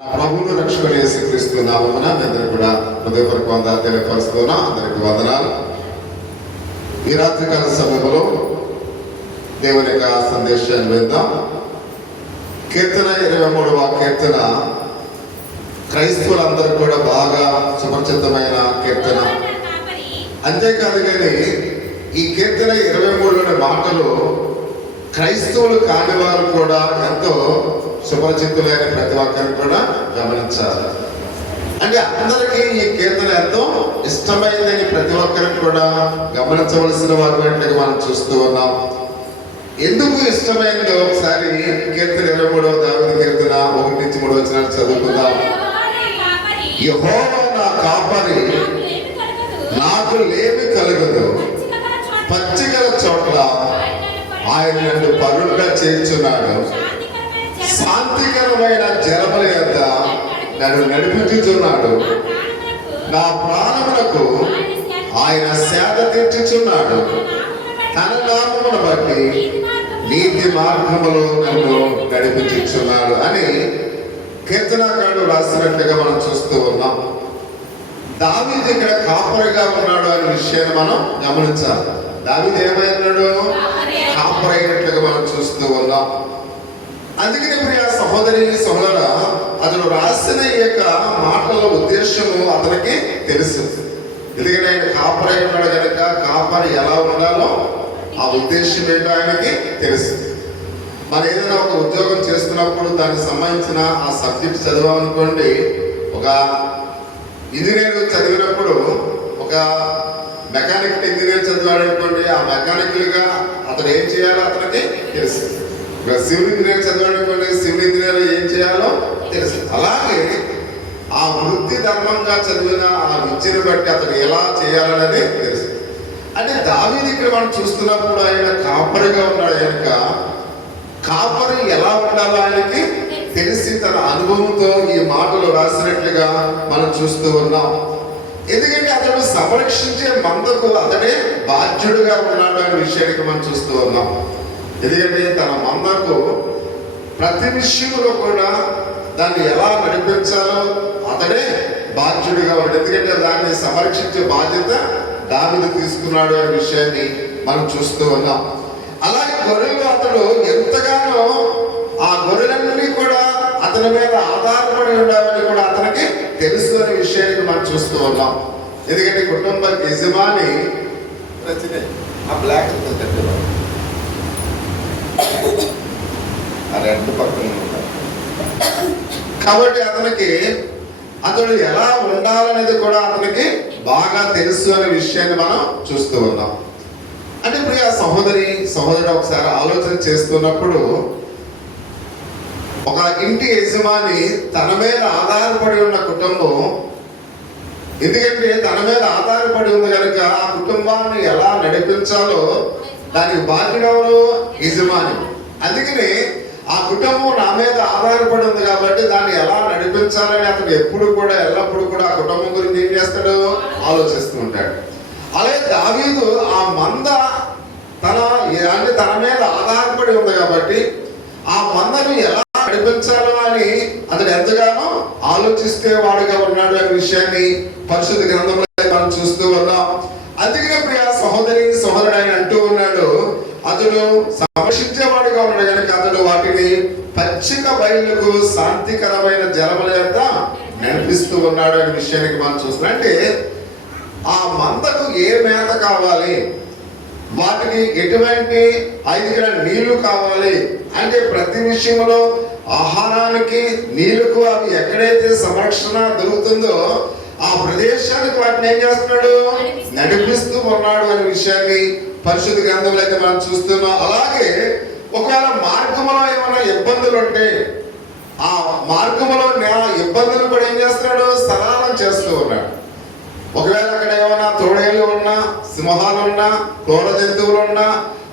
ప్రభువును రక్షకుడు యేసుక్రీస్తు నామమున అందరికీ కూడా హృదయపూర్వక వందనాలు తెలియపరుస్తున్నా. అందరికీ వందనాలు. ఈ రాత్రికాల సమయంలో దేవుని యొక్క సందేశాన్ని విందాం. కీర్తన 23వ కీర్తన క్రైస్తవులందరూ కూడా బాగా సుపరిచితమైన కీర్తన. అంతేకాదు కానీ ఈ కీర్తన 23లోని మాటలు క్రైస్తవులు కాని వారు కూడా ఎంతో సుపరిచితులైన ప్రతి ఒక్కరిని కూడా గమనించాలి. అంటే అందరికీ ఈ కీర్తన ఎంతో ఇష్టమైందని ప్రతి ఒక్కరికి కూడా గమనించవలసిన వాటి మనం చూస్తూ ఉన్నాం. ఎందుకు ఇష్టమైందో ఒకసారి కీర్తన 23వ దావీదు కీర్తన 1-3 వచనాలు చదువుకుందాం. యెహోవా నా కాపరి, నాకు లేమి కలుగదు. పచ్చికల చోట్ల ఆయన నన్ను పరుంగా చేర్చున్నాడు. శాంతికరమైన జలముల యొద్ద నన్ను నడిపించుచున్నాడు. నా ప్రాణములకు ఆయన సేద తీర్చుచున్నాడు. తన నామమును బట్టి నీతి మార్గములో నన్ను నడిపించుచున్నాడు అని కీర్తనకారుడు రాసినట్లుగా మనం చూస్తూ ఉన్నాం. దావీదు ఇక్కడ కాపరిగా ఉన్నాడు అనే విషయాన్ని మనం గమనించాలి. దావీదు ఏమైనాడు? కాపరి అయినట్లుగా మనం చూస్తూ ఉన్నాం. అందుకని ప్రియ సహోదరి సహోదర, అతను రాసిన ఈ యొక్క మాటల ఉద్దేశము అతనికి తెలుసు. ఎందుకంటే ఆయన కాపరి అయి ఉన్నాడు కనుక కాపరి ఎలా ఉండాలో ఆ ఉద్దేశం ఏంటో ఆయనకి తెలుసు. మనం ఏదైనా ఒక ఉద్యోగం చేస్తున్నప్పుడు దానికి సంబంధించిన ఆ సబ్జెక్ట్ చదవాలనుకోండి, ఒక ఇంజనీర్ చదివినప్పుడు ఒక మెకానికల్ ఇంజనీర్ చదివాడు అనుకోండి, ఆ మెకానికల్గా అతను ఏం చేయాలో అతనికి తెలుసు. సివిల్ ఇంజనీర్ చదివాడు, సివిల్ ఇంజనీర్ ఏం చేయాలో తెలుసు. అలాగే ఆ వృత్తి ధర్మంగా చదివిన ఆ విద్యను బట్టి అతను ఎలా చేయాలనేది తెలుసు. అంటే దావీదు ఇక్కడ మనం చూస్తున్నప్పుడు ఆయన కాపరిగా ఉన్నాడు. ఆయనక కాపరి ఎలా ఉండాలో ఆయనకి తెలిసి తన అనుభవంతో ఈ మాటలు రాసినట్లుగా మనం చూస్తూ ఉన్నాం. ఎందుకంటే అతడు సంరక్షించే మందకు అతడే బాధ్యుడుగా ఉన్నాడు అనే విషయానికి మనం చూస్తూ ఉన్నాం. ఎందుకంటే తన మందకు ప్రతి విషయంలో కూడా దాన్ని ఎలా నడిపించాలో అతడే బాధ్యుడిగా ఉన్నాడు. ఎందుకంటే దాన్ని సంరక్షించే బాధ్యత దావీదు తీసుకున్నాడు అనే విషయాన్ని మనం చూస్తూ ఉన్నాం. అలాగే గొర్రెలు అతడు ఎంతగానో ఆ గొర్రెలన్నీ కూడా అతని మీద ఆధారపడి ఉండాలని కూడా అతనికి తెలుసు అనే విషయాన్ని మనం చూస్తూ ఉన్నాం. ఎందుకంటే కుటుంబ యజమాని ఆ బ్లాక్ రెండు పక్కన కాబట్టి అతడు ఎలా ఉండాలనేది కూడా అతనికి బాగా తెలుసు అనే విషయాన్ని మనం చూస్తూ ఉన్నాం. అంటే ప్రియ సహోదరి సహోదరుడు ఒకసారి ఆలోచన చేస్తున్నప్పుడు, ఒక ఇంటి యజమాని తన మీద ఆధారపడి ఉన్న కుటుంబం, ఎందుకంటే తన మీద ఆధారపడి ఉంది కనుక ఆ కుటుంబాన్ని ఎలా నడిపించాలో దానికి బాధ్యుడెవరు? యజమాని. అందుకని ఆ కుటుంబం నా మీద ఆధారపడి ఉంది కాబట్టి దాన్ని ఎలా నడిపించాలని అతను ఎప్పుడు కూడా ఎల్లప్పుడూ కూడా ఆ కుటుంబం గురించి ఏం చేస్తాడు? ఆలోచిస్తూ ఉంటాడు. అలాగే దావీదు ఆ మంద తన మీద ఆధారపడి ఉంది కాబట్టి ఆ మందను ఎలా నడిపించాలో అని అతడు ఎంతగానో ఆలోచిస్తే వాడుగా ఉన్నాడు అనే విషయాన్ని పరిశుద్ధ గ్రంథంలో మనం చూస్తూ ఉన్నాం. అందుకనే ప్రియ సహోదరి సహోదరుడు ఆయన అంటూ ఉన్నాడు, అతడు సంరక్షించేవాడుగా ఉన్నాడు కనుక అతడు వాటిని పచ్చిక బయలుకు శాంతికరమైన జలముల యొద్ద నడిపిస్తూ ఉన్నాడు అనే విషయానికి మనం చూస్తున్నాం. అంటే ఆ మందకు ఏ మేత కావాలి, వాటికి ఎటువంటి 5 గిన్నెల నీళ్లు కావాలి అంటే ప్రతి విషయంలో ఆహారానికి నీళ్లకు అవి ఎక్కడైతే సంరక్షణ దొరుకుతుందో ఆ ప్రదేశానికి వాటిని ఏం చేస్తున్నాడు? నడిపిస్తూ ఉన్నాడు అనే విషయాన్ని పరిశుద్ధ గ్రంథంలో అయితే మనం చూస్తున్నాం. అలాగే ఒకవేళ మార్గంలో ఏమైనా ఇబ్బందులు ఉంటే ఆ మార్గంలో ఇబ్బందులు కూడా ఏం చేస్తున్నాడు? సరళం చేస్తూ ఉన్నాడు. ఒకవేళ అక్కడ ఏమైనా తోడేళ్ళు ఉన్నా, సింహాలు ఉన్నా, క్రూర జంతువులు ఉన్నా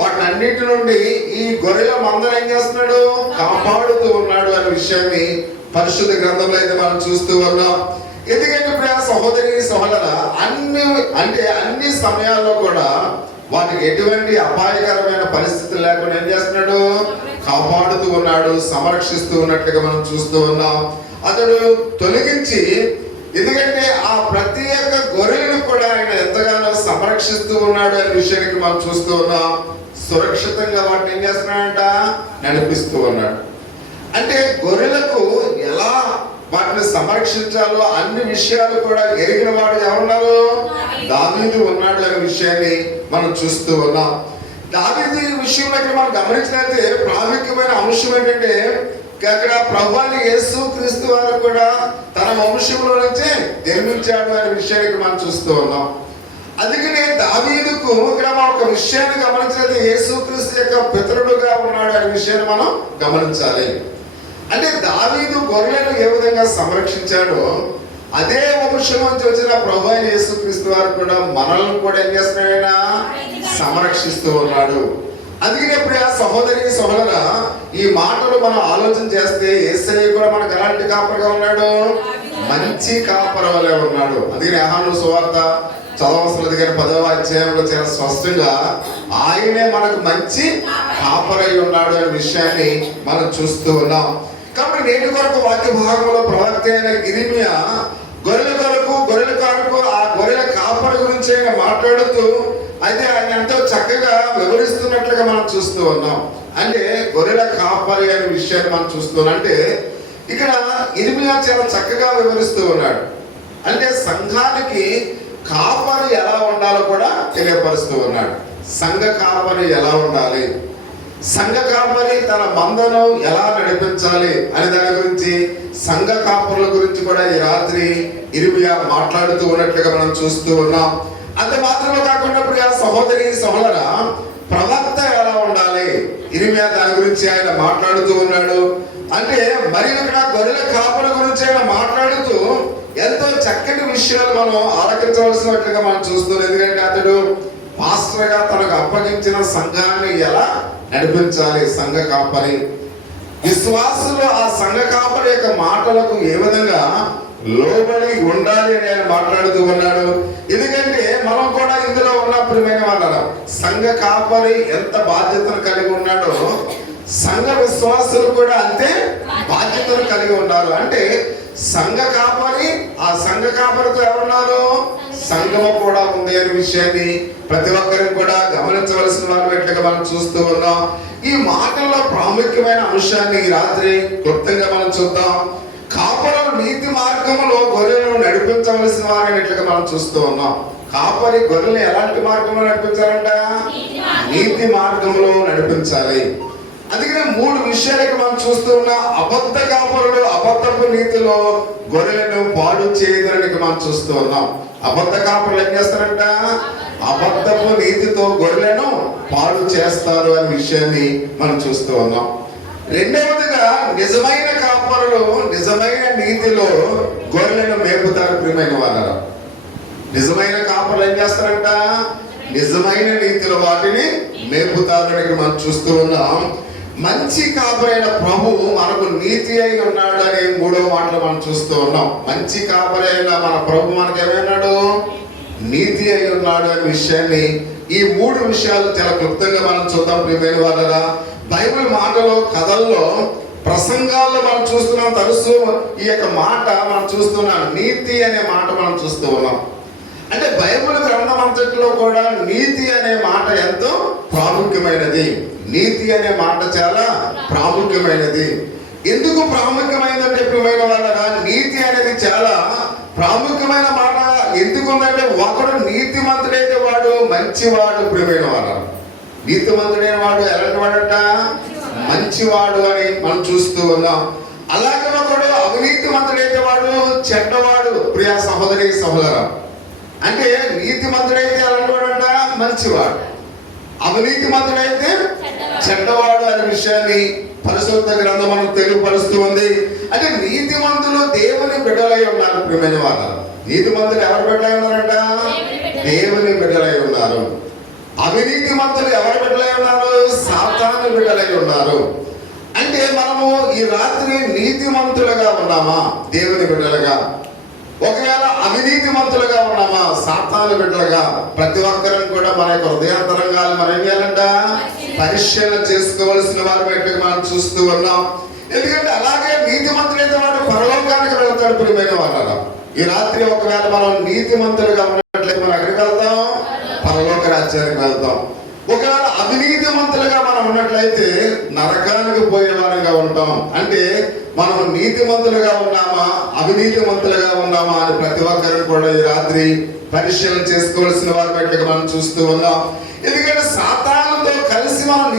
వాటిని అన్నిటి నుండి ఈ గొర్రెల మందను ఏం చేస్తున్నాడు? కాపాడుతూ ఉన్నాడు అనే విషయాన్ని పరిశుద్ధ గ్రంథంలో అయితే మనం చూస్తూ ఉన్నాం. ఎందుకంటే ప్రియ సహోదరి సహోదర, అన్ని సమయాల్లో కూడా వాటికి ఎటువంటి అపాయకరమైన పరిస్థితులు లేకుండా ఏం చేస్తున్నాడు? కాపాడుతూ ఉన్నాడు, సంరక్షిస్తూ ఉన్నట్లుగా మనం చూస్తూ ఉన్నాం. అతడు అతడు తొలగించి, ఎందుకంటే ఆ ప్రతి ఒక్క గొర్రెలను కూడా ఆయన ఎంతగానో సంరక్షిస్తూ ఉన్నాడు అనే విషయానికి మనం చూస్తూ ఉన్నాం. సురక్షితంగా వాటిని ఏం చేస్తున్నాడంట, నడిపిస్తూ ఉన్నాడు. అంటే గొర్రెలకు ఎలా వాటిని సంరక్షించాలో అన్ని విషయాలు కూడా ఎరిగిన వాడు ఎవరున్నారు, దావీదు ఉన్నాడు అనే విషయాన్ని మనం చూస్తూ ఉన్నాం. దావీదు విషయంలో మనం గమనించినట్లయితే ప్రాముఖ్యమైన అంశం ఏంటంటే, అక్కడ ప్రభువైన యేసు క్రీస్తు వారు కూడా తన వంశంలో నుంచే జన్మించాడు అనే విషయానికి మనం చూస్తూ ఉన్నాం. అందుకనే దావీదుకు ఇక్కడ ఒక విషయాన్ని గమనించినట్లయితే యేసు క్రీస్తు యొక్క పితరుడుగా ఉన్నాడు అనే విషయాన్ని మనం గమనించాలి. అంటే దావీదు గొర్రెలను ఏ విధంగా సంరక్షించాడో అదే వంశం నుంచి వచ్చిన ప్రభువైన యేసు క్రీస్తు వారు కూడా మనల్ని కూడా ఏం చేస్తున్నాడైనా సంరక్షిస్తూ ఉన్నాడు. అందుకనే ప్రియ సహోదరి సహోదరా, ఈ మాటలు మనం ఆలోచన చేస్తే యేసయ్య కూడా మనకు ఎలాంటి కాపరిగా ఉన్నాడు, మంచి కాపరి వలె ఉన్నాడు. అందుకని యోహాను సువార్త చదవవలసినది కానీ 10వ అధ్యాయంలో చాలా స్పష్టంగా ఆయనే మనకు మంచి కాపరై ఉన్నాడు అనే విషయాన్ని మనం చూస్తూ ఉన్నాం. కాబట్టి నేటి కొరకు వాక్య భాగంలో ప్రవక్త అయిన ఇర్మియా గొర్రెల కొరకు ఆ గొర్రెల కాపరి గురించి ఆయన మాట్లాడుతూ అయితే ఆయన ఎంతో చక్కగా వివరిస్తున్నట్లుగా మనం చూస్తూ ఉన్నాం. అంటే గొర్రెల కాపరి అనే విషయాన్ని మనం చూస్తున్నాం. అంటే ఇక్కడ ఇర్మియా చాలా చక్కగా వివరిస్తూ ఉన్నాడు. అంటే సంఘానికి కాపరి ఎలా ఉండాలో కూడా తెలియపరుస్తూ ఉన్నాడు. సంఘ కాపరి ఎలా ఉండాలి, సంఘ కాపరి తన మందను ఎలా నడిపించాలి అనే దాని గురించి, సంఘ కాపరుల గురించి కూడా ఈ రాత్రి ఇర్మియా మాట్లాడుతూ ఉన్నట్లుగా మనం చూస్తూ ఉన్నాం. అంత మాత్రమే కాకుండా ప్రియ సహోదరి సహోదరా, ప్రవక్త ఎలా ఉండాలి ఇర్మియా దాని గురించి ఆయన మాట్లాడుతూ ఉన్నాడు. అంటే మరి ఇక్కడ గొర్రెల కాపల గురించి ఆయన మాట్లాడుతూ ఎంతో చక్కటి విషయాలు మనం ఆలకించవలసినట్లుగా మనం చూస్తున్నాం. ఎందుకంటే అతడు పాస్టర్ గా తనకు అప్పగించిన సంఘాన్ని ఎలా నడిపించాలి, సంఘ కాపరి విశ్వాసులు ఆ సంఘ కాపరి యొక్క మాటలకు ఏ విధంగా లోబడి ఉండాలి అని ఆయన మాట్లాడుతూ ఉన్నాడు. ఎందుకంటే మనం కూడా ఇందులో ఉన్న ప్రియమైన వాళ్ళ సంఘ కాపరి ఎంత బాధ్యతను కలిగి ఉన్నాడో సంఘ విశ్వాసులు కూడా అంతే బాధ్యతను కలిగి ఉన్నారు. అంటే సంఘ కాపరి, ఆ సంఘ కాపరితో ఎవరున్నారు, సంఘము కూడా ఉంది అనే విషయాన్ని ప్రతి ఒక్కరికి కూడా గమనించవలసిన వారు మనం చూస్తూ ఉన్నాం. ఈ మాటల్లో ప్రాముఖ్యమైన అంశాన్ని ఈ రాత్రి క్లుప్తంగా మనం చూద్దాం. కాపరులు నీతి మార్గంలో గొర్రెలను నడిపించవలసిన వారినట్లుగా మనం చూస్తూ ఉన్నాం. కాపరి గొర్రెలను ఎలాంటి మార్గంలో నడిపించాలంట, నీతి మార్గంలో నడిపించాలి. అందుకనే 3 విషయాలకు మనం చూస్తూ ఉన్నాం. అబద్ధ కాపరులు అబద్ధపు నీతిలో గొర్రెలను పాడు చేయడానికి మనం చూస్తూ ఉన్నాం. అబద్ధ కాపరులు ఏం చేస్తారంట, అబద్ధపు నీతితో గొర్రెలను పాడు చేస్తారు అనే విషయాన్ని మనం చూస్తూ ఉన్నాం. రెండవదిగా నిజమైన కాపరులు నిజమైన నీతిలో గొర్రెలను మేపుతారు. ప్రియమైన వారు, నిజమైన కాపరులు ఏం చేస్తారంట, నిజమైన నీతిలో వాటిని మేపుతారు మనం చూస్తూ ఉన్నాం. మంచి కాపరైన ప్రభువు మనకు నీతి అయి ఉన్నాడు అనే 3వ మాటలు మనం చూస్తూ ఉన్నాం. మంచి కాపరైన మన ప్రభు మనకు ఏమైనాడు, నీతి అయి ఉన్నాడు అనే విషయాన్ని ఈ 3 విషయాలు చాలా క్లుప్తంగా మనం చూద్దాం. ప్రియమైన వాళ్ళరా, బైబిల్ మాటలో, కథల్లో, ప్రసంగాల్లో మనం చూస్తున్నాం. తరచూ ఈ యొక్క మాట మనం చూస్తున్నాం, నీతి అనే మాట మనం చూస్తూ ఉన్నాం. అంటే బైబిల్ గ్రంథం అంతట్లో కూడా నీతి అనే మాట ఎంతో ప్రాముఖ్యమైనది. నీతి అనే మాట చాలా ప్రాముఖ్యమైనది. ఎందుకు ప్రాముఖ్యమైనదంటే ప్రియమైన వాళ్ళరా, నీతి అనేది చాలా ప్రాముఖ్యమైన మాట. ఎందుకుందంటే ఒకడు నీతిమంతుడైతే వాడు మంచివాడు. ప్రియమైన వాళ్ళ, నీతిమంతుడైన వాడు ఎలాంటి వాడంట, మంచివాడు అని మనం చూస్తూ ఉన్నాం. అలాగే ఒకడు అవినీతిమంతుడైతే వాడు చెడ్డవాడు. ప్రియ సహోదరి సహోదరా, అంటే నీతిమంతుడైతే ఎలాంటి వాడంట, మంచివాడు. అవినీతిమంతుడైతే చెడ్డవాడు అనే విషయాన్ని పరిశుద్ధ గ్రంథం మనకు తెలియపరుస్తూ ఉంది. అంటే నీతిమంతులు దేవుని బిడ్డలై ఉన్నారు. ప్రియమైన వాళ్ళ, నీతిమంతులు ఎవరు బిడ్డలై ఉన్నారంట, దేవుని బిడ్డలై ఉన్నారు. అవినీతిమంతులు ఎవరు బిడ్డలై ఉన్నారు, సాతాను బిడ్డలై ఉన్నారు. అంటే మనము ఈ రాత్రి నీతిమంతులుగా ఉన్నామా, దేవుని బిడ్డలుగా? ఒకవేళ అవినీతిమంతులుగా ఉన్నామా, సాతాను బిడ్డలుగా? ప్రతి ఒక్కరం కూడా మన యొక్క హృదయాంతరంగాలు మనం ఏం చేయాలంట, పరిశీలన చేసుకోవలసిన వారి బయటకు మనం చూస్తూ ఉన్నాం. ఎందుకంటే అలాగే నీతిమంతులైతే వాడు పరలోకానికి ఆశపడతాడు ప్రియమైన వాళ్ళ. ఈ రాత్రి ఒకవేళ మనం నీతిమంతులుగా ఉన్నట్లయితే మనం ఎక్కడికి వెళ్తాం? పరలోక రాజ్యానికి వెళ్తాం. ఒకవేళ అవినీతిమంతులుగా మనం ఉన్నట్లయితే నరకానికి పోయే వారంగా ఉంటాం. అంటే మనం నీతిమంతులుగా ఉన్నామా అవినీతిమంతులుగా ఉన్నామా అని ప్రతి ఒక్కరు కూడా ఈ రాత్రి పరిశీలన చేసుకోవాల్సిన వారి బట్టి మనం చూస్తూ ఉన్నాం. ఎందుకంటే సాతానుతో కలిసి మనం